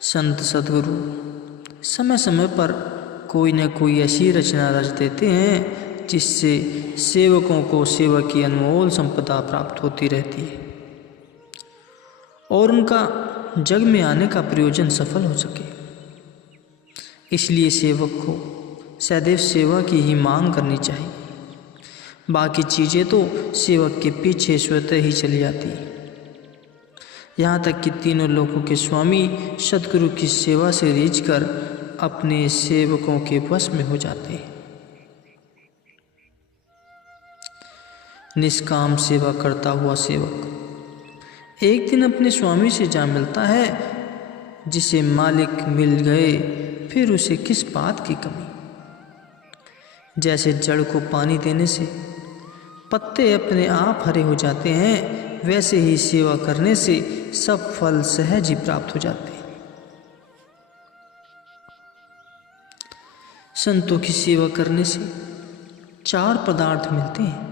संत सद्गुरु समय समय पर कोई न कोई ऐसी रचना रच देते हैं जिससे सेवकों को सेवा की अनमोल संपदा प्राप्त होती रहती है और उनका जग में आने का प्रयोजन सफल हो सके। इसलिए सेवक को सदैव सेवा की ही मांग करनी चाहिए। बाकी चीज़ें तो सेवक के पीछे स्वतः ही चली जाती हैं। यहाँ तक कि तीनों लोकों के स्वामी सद्गुरु की सेवा से रीझकर अपने सेवकों के वश में हो जाते हैं। निष्काम सेवा करता हुआ सेवक एक दिन अपने स्वामी से जा मिलता है। जिसे मालिक मिल गए फिर उसे किस बात की कमी। जैसे जड़ को पानी देने से पत्ते अपने आप हरे हो जाते हैं, वैसे ही सेवा करने से सब फल सहज ही प्राप्त हो जाते हैं। संतों की सेवा करने से 4 पदार्थ मिलते हैं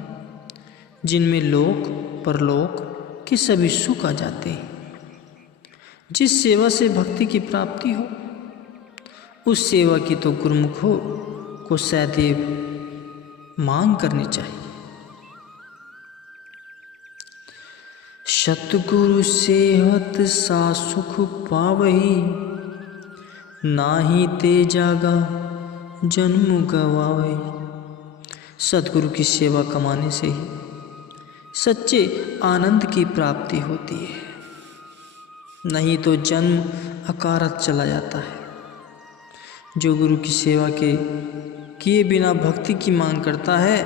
जिनमें लोक परलोक के सभी सुख आ जाते हैं। जिस सेवा से भक्ति की प्राप्ति हो उस सेवा की तो गुरुमुखों को सदैव मांग करनी चाहिए। सतगुरु सेवत सा सुख पावही, नाही ते जागा जन्म गवावे। सतगुरु की सेवा कमाने से ही सच्चे आनंद की प्राप्ति होती है, नहीं तो जन्म अकारत चला जाता है। जो गुरु की सेवा के किए बिना भक्ति की मांग करता है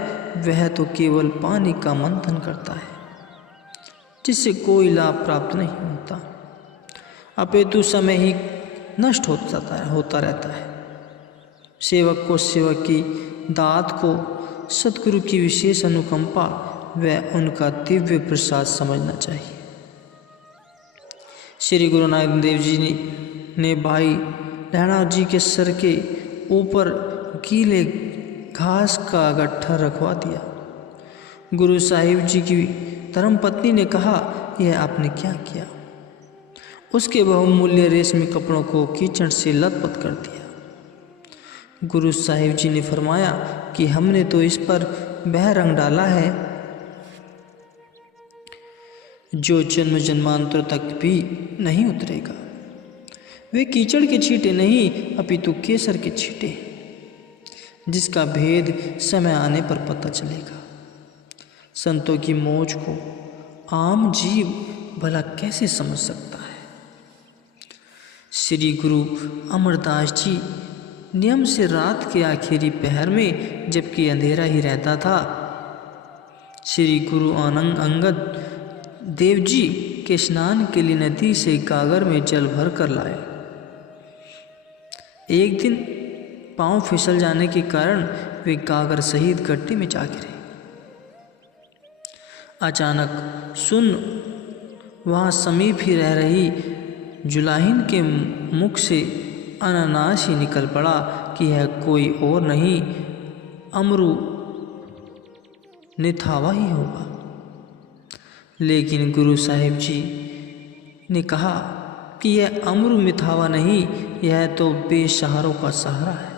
वह तो केवल पानी का मंथन करता है, जिससे कोई लाभ प्राप्त नहीं होता, अपितु समय ही नष्ट होता रहता है। सेवक को सेवा की दात को सतगुरु की विशेष अनुकंपा व उनका दिव्य प्रसाद समझना चाहिए। श्री गुरु नानक देव जी ने भाई लहणा जी के सर के ऊपर गीले घास का गट्ठा रखवा दिया। गुरु साहिब जी की धर्मपत्नी ने कहा, यह आपने क्या किया? उसके बहुमूल्य रेशमी कपड़ों को कीचड़ से लथपथ कर दिया। गुरु साहिब जी ने फरमाया कि हमने तो इस पर वह रंग डाला है जो जन्म जन्मांतर तक भी नहीं उतरेगा। वे कीचड़ के छींटे नहीं अपितु केसर के छींटे, जिसका भेद समय आने पर पता चलेगा। संतों की मौज को आम जीव भला कैसे समझ सकता है? श्री गुरु अमरदास जी नियम से रात के आखिरी पहर में, जबकि अंधेरा ही रहता था, श्री गुरु अंगद देव जी के स्नान के लिए नदी से गागर में जल भर कर लाए। एक दिन पांव फिसल जाने के कारण वे गागर सहित गड्ढे में जा गिरे। अचानक सुन वहाँ समीप ही रह रही जुलाहिन के मुख से अनानास ही निकल पड़ा कि यह कोई और नहीं अमरू निथावा ही होगा। लेकिन गुरु साहिब जी ने कहा कि यह अमरू मिथावा नहीं, यह तो बेसहारों का सहारा है।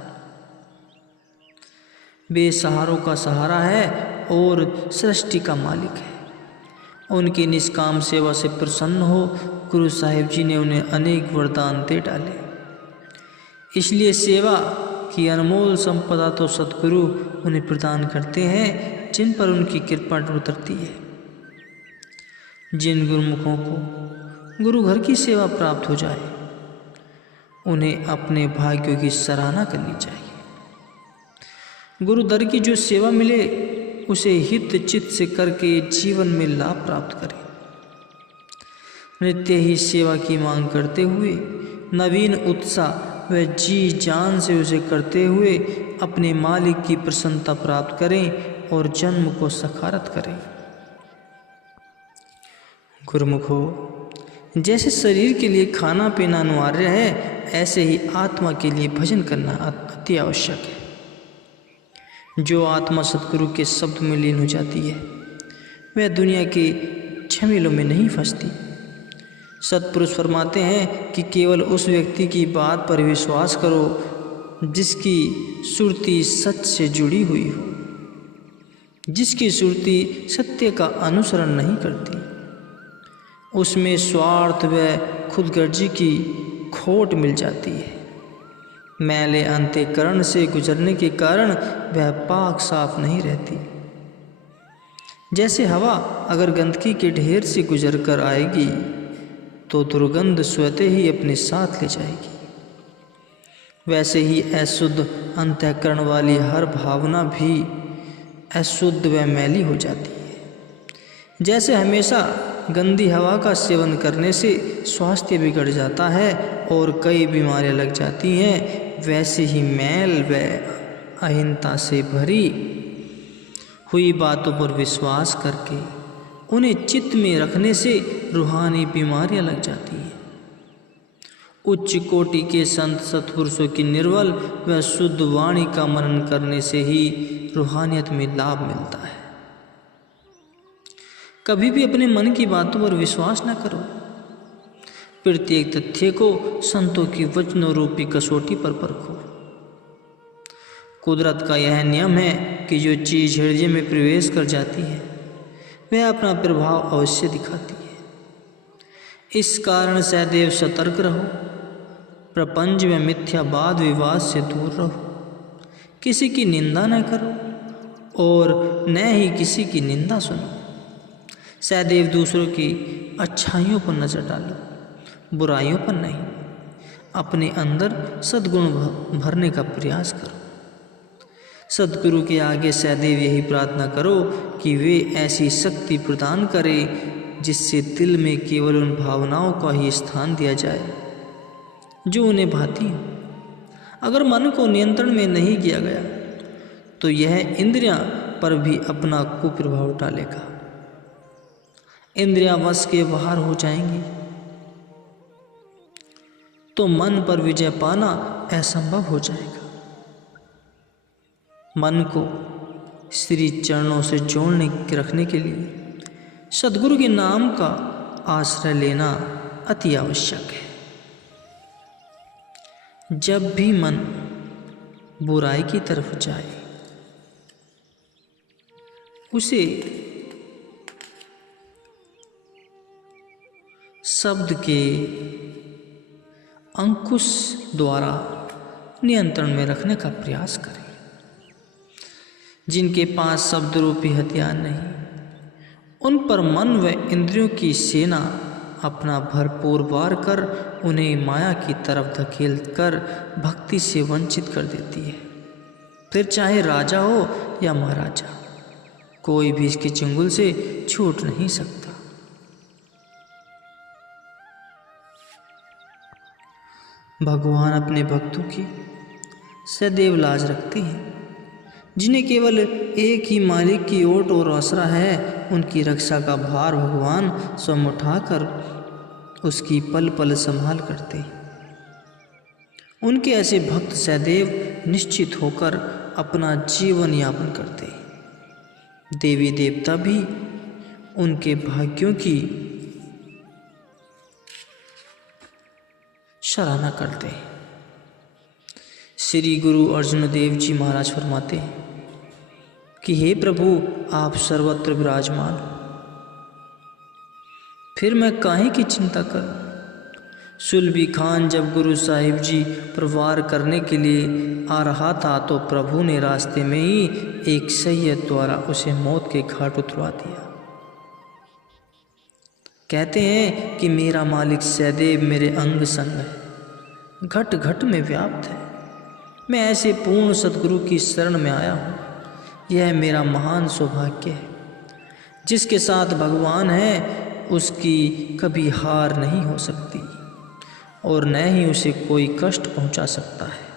बेसहारों का सहारा है और सृष्टि का मालिक है। उनकी निष्काम सेवा से प्रसन्न हो गुरु साहिब जी ने उन्हें अनेक वरदान दे डाले। इसलिए सेवा की अनमोल संपदा तो सतगुरु उन्हें प्रदान करते हैं जिन पर उनकी कृपा उतरती है। जिन गुरुमुखों को गुरु घर की सेवा प्राप्त हो जाए उन्हें अपने भाग्यों की सराहना करनी चाहिए। गुरु दर की जो सेवा मिले उसे हित चित्त से करके जीवन में लाभ प्राप्त करें। नित्य ही सेवा की मांग करते हुए नवीन उत्साह व जी जान से उसे करते हुए अपने मालिक की प्रसन्नता प्राप्त करें और जन्म को सखारत करें। गुरुमुखो, जैसे शरीर के लिए खाना पीना अनिवार्य है, ऐसे ही आत्मा के लिए भजन करना अति आवश्यक है। जो आत्मा सतगुरु के शब्द में लीन हो जाती है वह दुनिया के झमेलों में नहीं फंसती। सतपुरुष फरमाते हैं कि केवल उस व्यक्ति की बात पर विश्वास करो जिसकी सुरती सच से जुड़ी हुई हो, जिसकी सुरती सत्य का अनुसरण नहीं करती। उसमें स्वार्थ व खुदगर्जी की खोट मिल जाती है। मैले अंतःकरण से गुजरने के कारण वह पाक साफ नहीं रहती। जैसे हवा अगर गंदगी के ढेर से गुजर कर आएगी तो दुर्गंध स्वतः ही अपने साथ ले जाएगी, वैसे ही अशुद्ध अंतःकरण वाली हर भावना भी अशुद्ध व मैली हो जाती है। जैसे हमेशा गंदी हवा का सेवन करने से स्वास्थ्य बिगड़ जाता है और कई बीमारियां लग जाती हैं, वैसे ही मैल व अहीनता से भरी हुई बातों पर विश्वास करके उन्हें चित्त में रखने से रूहानी बीमारियां लग जाती हैं। उच्च कोटि के संत सत्पुरुषों की निर्मल व शुद्ध वाणी का मनन करने से ही रूहानियत में लाभ मिलता है। कभी भी अपने मन की बातों पर विश्वास न करो। प्रत्येक तथ्य को संतों की वचनों रूपी कसौटी पर परखो। कुदरत का यह नियम है कि जो चीज़ हृदय में प्रवेश कर जाती है वह अपना प्रभाव अवश्य दिखाती है। इस कारण सदैव सतर्क रहो, प्रपंच में मिथ्या वाद विवाद से दूर रहो, किसी की निंदा न करो और न ही किसी की निंदा सुनो। सदैव दूसरों की अच्छाइयों पर नजर डालो, बुराइयों पर नहीं। अपने अंदर सद्गुण भरने का प्रयास करो। सद्गुरु के आगे सदैव यही प्रार्थना करो कि वे ऐसी शक्ति प्रदान करें जिससे दिल में केवल उन भावनाओं का ही स्थान दिया जाए जो उन्हें भाती हो। अगर मन को नियंत्रण में नहीं किया गया तो यह इंद्रियां पर भी अपना कुप्रभाव डालेगा। इंद्रियां वश के बाहर हो जाएंगी तो मन पर विजय पाना असंभव हो जाएगा। मन को श्री चरणों से जोड़ने रखने के लिए सद्गुरु के नाम का आश्रय लेना अति आवश्यक है। जब भी मन बुराई की तरफ जाए उसे शब्द के अंकुश द्वारा नियंत्रण में रखने का प्रयास करें। जिनके पास शब्द रूपी हथियार नहीं, उन पर मन व इंद्रियों की सेना अपना भरपूर वार कर उन्हें माया की तरफ धकेल कर भक्ति से वंचित कर देती है। फिर चाहे राजा हो या महाराजा, कोई भी इसके चंगुल से छूट नहीं सकता। भगवान अपने भक्तों की सदैव लाज रखते हैं। जिन्हें केवल एक ही मालिक की ओट और आसरा है, उनकी रक्षा का भार भगवान स्वयं उठाकर उसकी पल पल संभाल करते हैं। उनके ऐसे भक्त सदैव निश्चित होकर अपना जीवन यापन करते हैं। देवी देवता भी उनके भाग्यों की सराहना करते हैं। श्री गुरु अर्जुन देव जी महाराज फरमाते हैं कि हे प्रभु, आप सर्वत्र विराजमान, फिर मैं काहे की चिंता करूं। सुलभी खान जब गुरु साहिब जी पर वार करने के लिए आ रहा था तो प्रभु ने रास्ते में ही एक सैयद द्वारा उसे मौत के घाट उतरवा दिया। कहते हैं कि मेरा मालिक सदैव मेरे अंग संग है, घट घट में व्याप्त है। मैं ऐसे पूर्ण सद्गुरु की शरण में आया हूँ। यह मेरा महान सौभाग्य है। जिसके साथ भगवान है उसकी कभी हार नहीं हो सकती और न ही उसे कोई कष्ट पहुँचा सकता है।